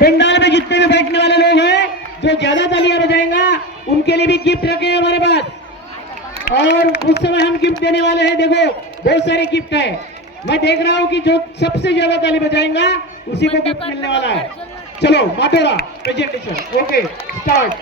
पंडाल में जितने भी बैठने वाले लोग हैं, जो ज़्यादा तालियाँ बजाएँगा, उनके लिए भी गिफ्ट रखे हैं हमारे पास। और उस समय हम गिफ्ट देने वाले हैं, देखो, बहुत सारे गिफ्ट है। मैं देख रहा हूँ कि जो सबसे ज़्यादा ताली बजाएँगा, उसी को गिफ्ट मिलने वाला है। चलो, माटोरा प्रेजेंटेशन ओके स्टार्ट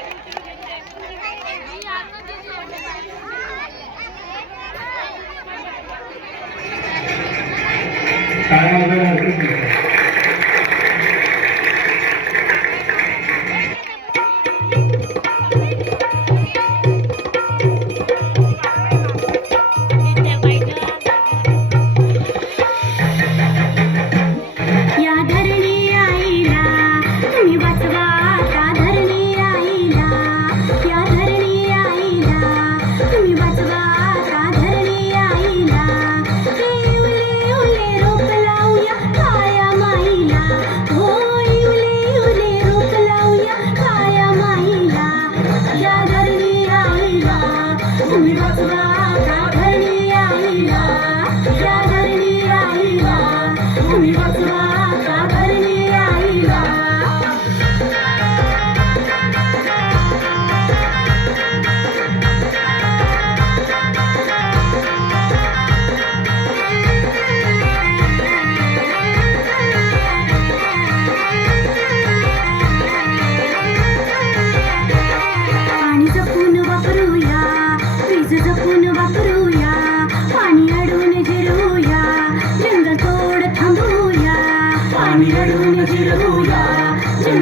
तुम्ही वाचवा का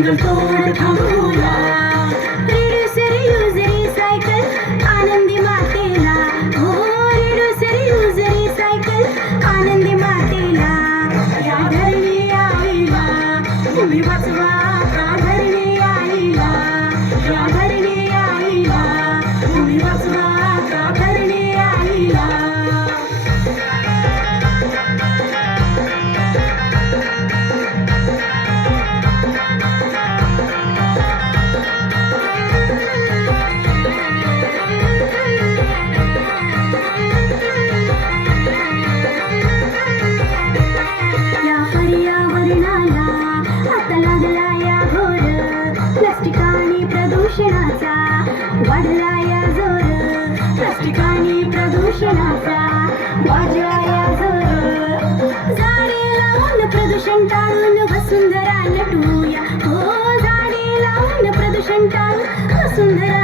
的走，他的路遥。वाढला या जोर. ठिकाणी प्रदूषणाचा वाढला या जोर. झाडे लावून प्रदूषण टाळून वसुंधरा नटूया हो झाडे लावून प्रदूषण टाळून वसुंधरा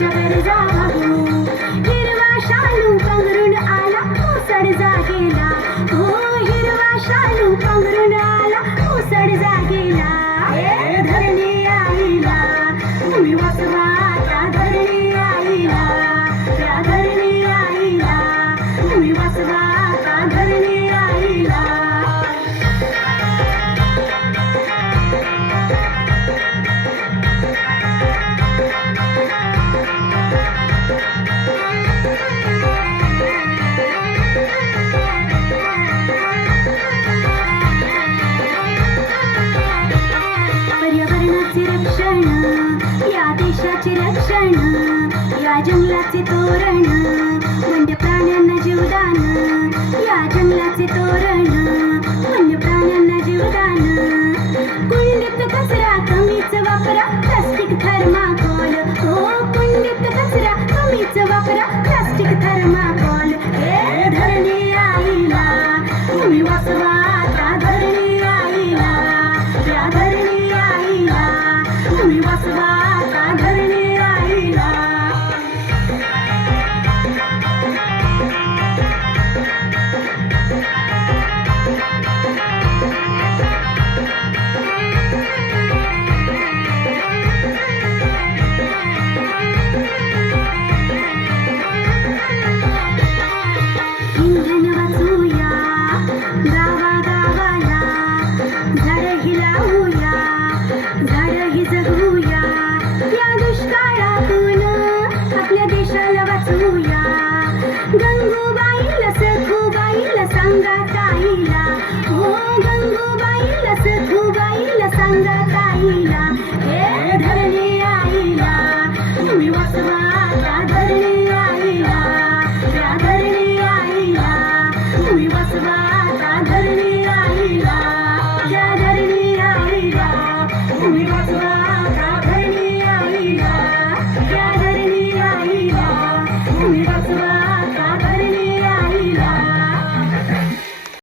गरजा भागू हिरवा शालू पांघरून आला ओसड जागेला. हो हिरवा शालू पांघरून आला जागेला. धरणी आईला तुम्ही वाचवा त्या धरणी आईला. त्या धरणी आईला तुम्ही वाचवा पर्यावरणाचे रक्षण या देशाचे रक्षण या जंगलाचे तोरण म्हणजे प्राण्यांना जीवदान या जंगलाचे तोरण. comigo,